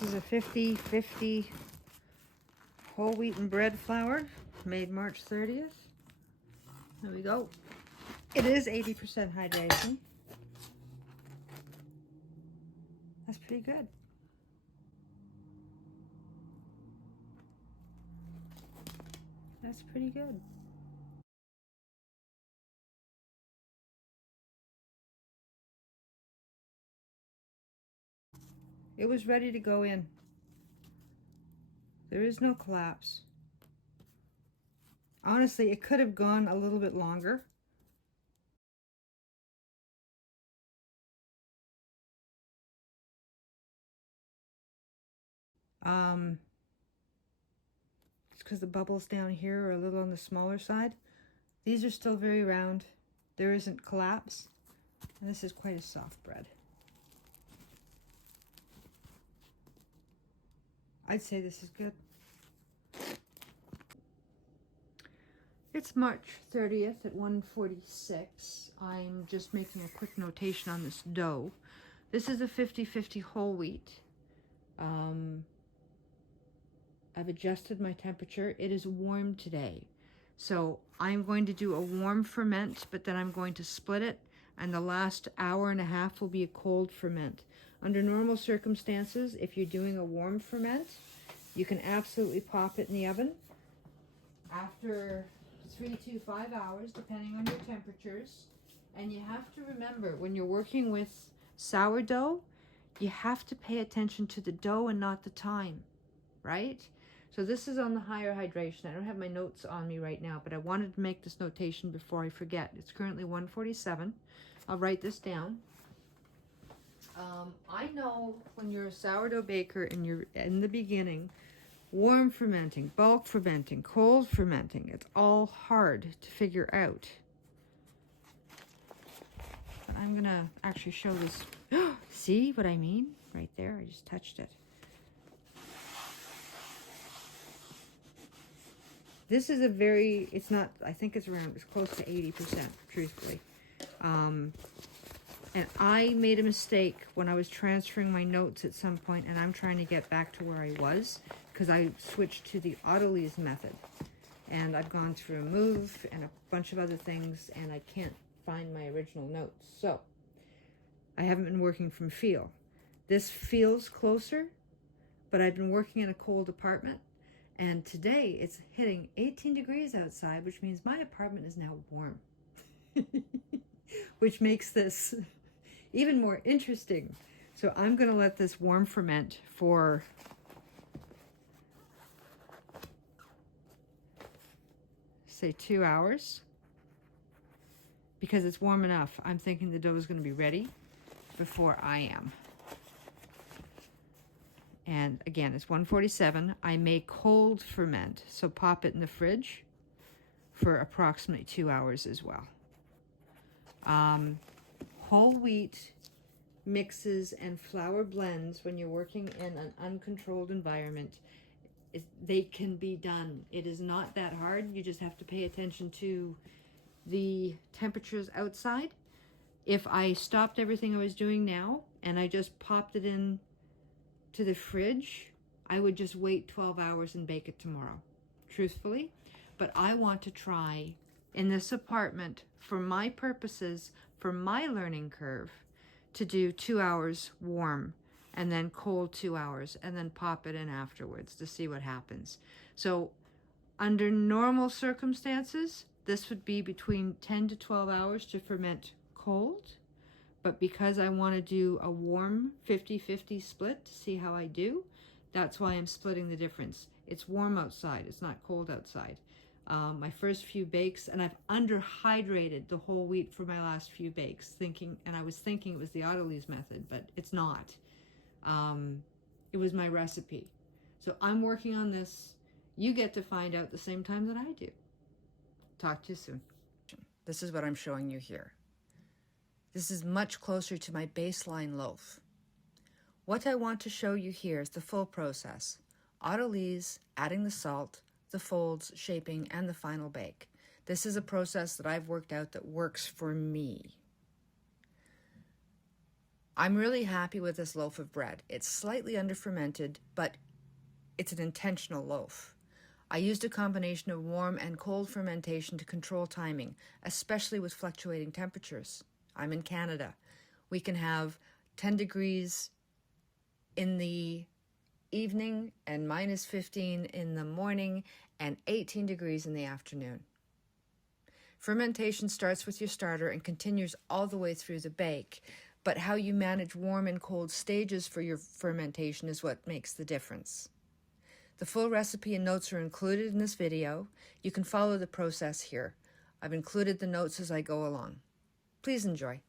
This is a 50/50 whole wheat and bread flour, made March 30th. There we go. It is 80% hydration. That's pretty good. That's pretty good. It was ready to go in. There is no collapse. Honestly, it could have gone a little bit longer. It's because the bubbles down here are a little on the smaller side. These are still very round. There isn't collapse. And this is quite a soft bread. I'd say this is good. It's March 30th at 1:46. I'm just making a quick notation on this dough. This is a 50/50 whole wheat. I've adjusted my temperature. It is warm today. So I'm going to do a warm ferment, but then I'm going to split it, and the last hour and a half will be a cold ferment. Under normal circumstances, if you're doing a warm ferment, you can absolutely pop it in the oven after 3 to 5 hours, depending on your temperatures. And you have to remember, when you're working with sourdough, you have to pay attention to the dough and not the time, right? So this is on the higher hydration. I don't have my notes on me right now, but I wanted to make this notation before I forget. It's currently 1:47. I'll write this down. I know when you're a sourdough baker and you're in the beginning, warm fermenting, bulk fermenting, cold fermenting, it's all hard to figure out. But I'm gonna actually show this. See what I mean? Right there, I just touched it. This is a very, it's not, I think it's around, it's close to 80%, truthfully. And I made a mistake when I was transferring my notes at some point, and I'm trying to get back to where I was, because I switched to the autolyse method. And I've gone through a move and a bunch of other things, and I can't find my original notes. So I haven't been working from feel. This feels closer, but I've been working in a cold apartment. And today it's hitting 18 degrees outside, which means my apartment is now warm, which makes this even more interesting. So I'm going to let this warm ferment for say 2 hours, because it's warm enough. I'm thinking the dough is going to be ready before I am. And again, it's 1:47. I may cold ferment, so pop it in the fridge for approximately 2 hours as well. Whole wheat mixes and flour blends, when you're working in an uncontrolled environment, they can be done. It is not that hard. You just have to pay attention to the temperatures outside. If I stopped everything I was doing now and I just popped it in to the fridge, I would just wait 12 hours and bake it tomorrow, truthfully. But I want to try in this apartment, for my purposes, for my learning curve, to do 2 hours warm and then cold 2 hours and then pop it in afterwards to see what happens. So under normal circumstances, this would be between 10 to 12 hours to ferment cold. But because I want to do a warm 50/50 split to see how I do, that's why I'm splitting the difference. It's warm outside, it's not cold outside. My first few bakes, and I've underhydrated the whole wheat for my last few bakes, I was thinking it was the autolyse method, but it's not. It was my recipe. So I'm working on this. You get to find out the same time that I do. Talk to you soon. This is what I'm showing you here. This is much closer to my baseline loaf. What I want to show you here is the full process. Autolyse, adding the salt, the folds, shaping, and the final bake. This is a process that I've worked out that works for me. I'm really happy with this loaf of bread. It's slightly under-fermented, but it's an intentional loaf. I used a combination of warm and cold fermentation to control timing, especially with fluctuating temperatures. I'm in Canada. We can have 10 degrees in the evening and minus 15 in the morning and 18 degrees in the afternoon. Fermentation starts with your starter and continues all the way through the bake, but how you manage warm and cold stages for your fermentation is what makes the difference. The full recipe and notes are included in this video. You can follow the process here. I've included the notes as I go along. Please enjoy.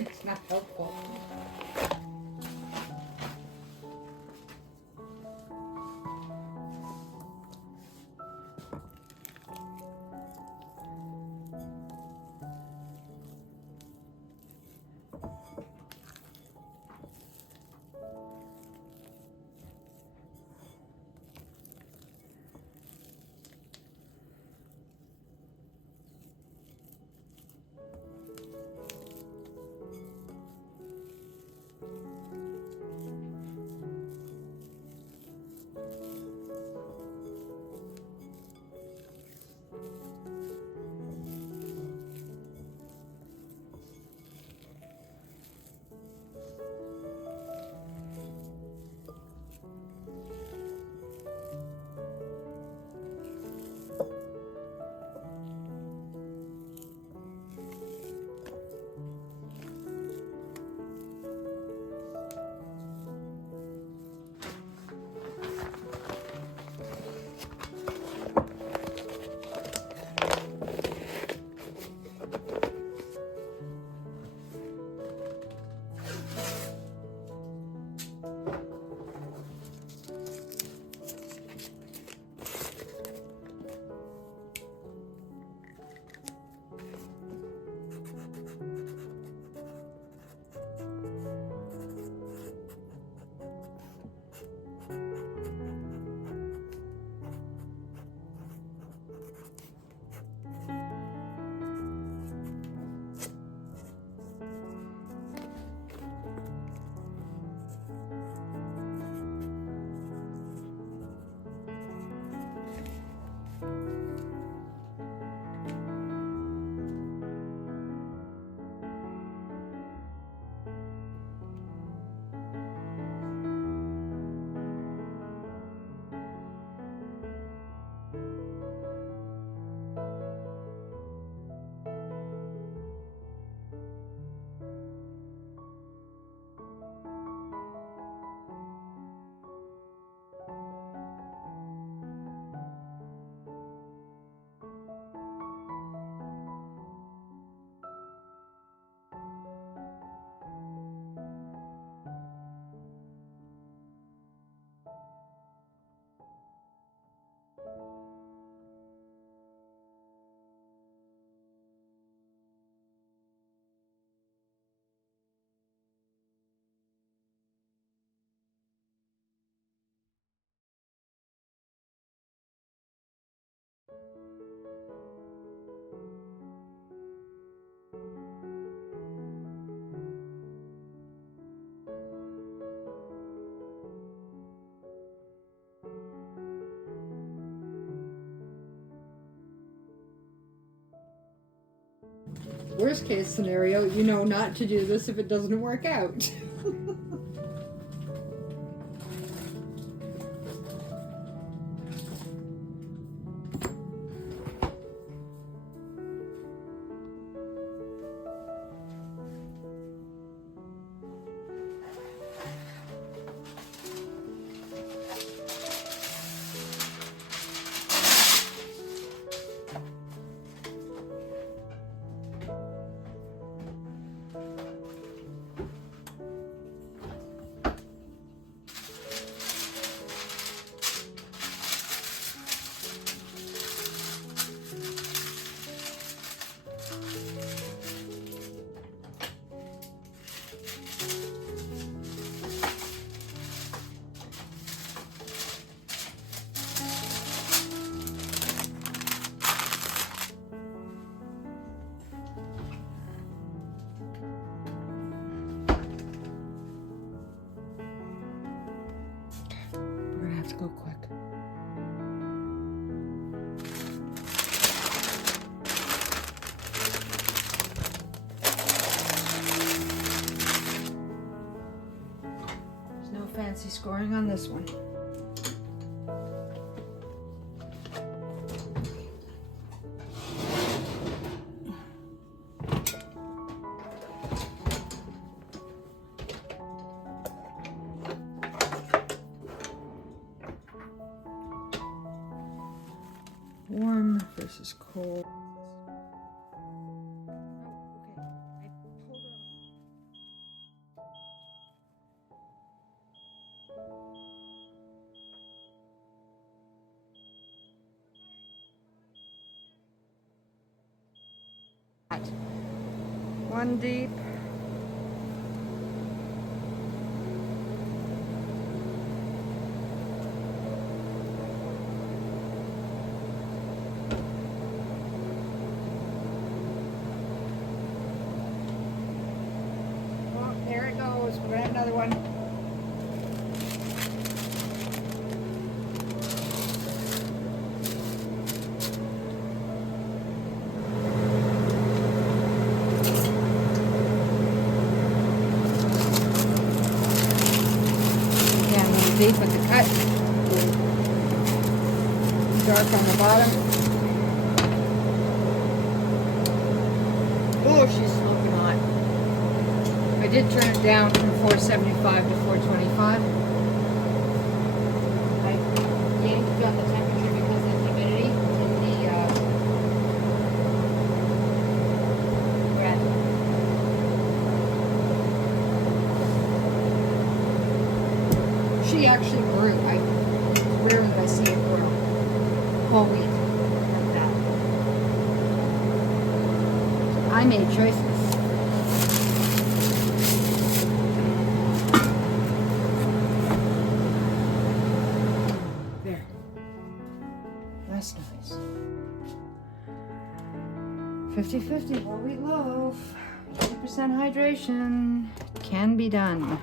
It's not helpful. worst case scenario, you know not to do this if it doesn't work out. We're gonna have to go quick. There's no fancy scoring on this one. Warm versus cold. One deep. Oh, there it goes. We're gonna have another one. Deep with the cut, dark on the bottom. Oh, she's smoking hot. I did turn it down from 475 to 425. I yanked up the temperature because of the humidity in the bread. She actually grew. Rarely did I see it grow. Whole wheat. Like that. I made choices. There. That's nice. 50-50 whole wheat loaf. 80% hydration. Can be done.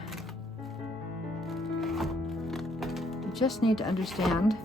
Just need to understand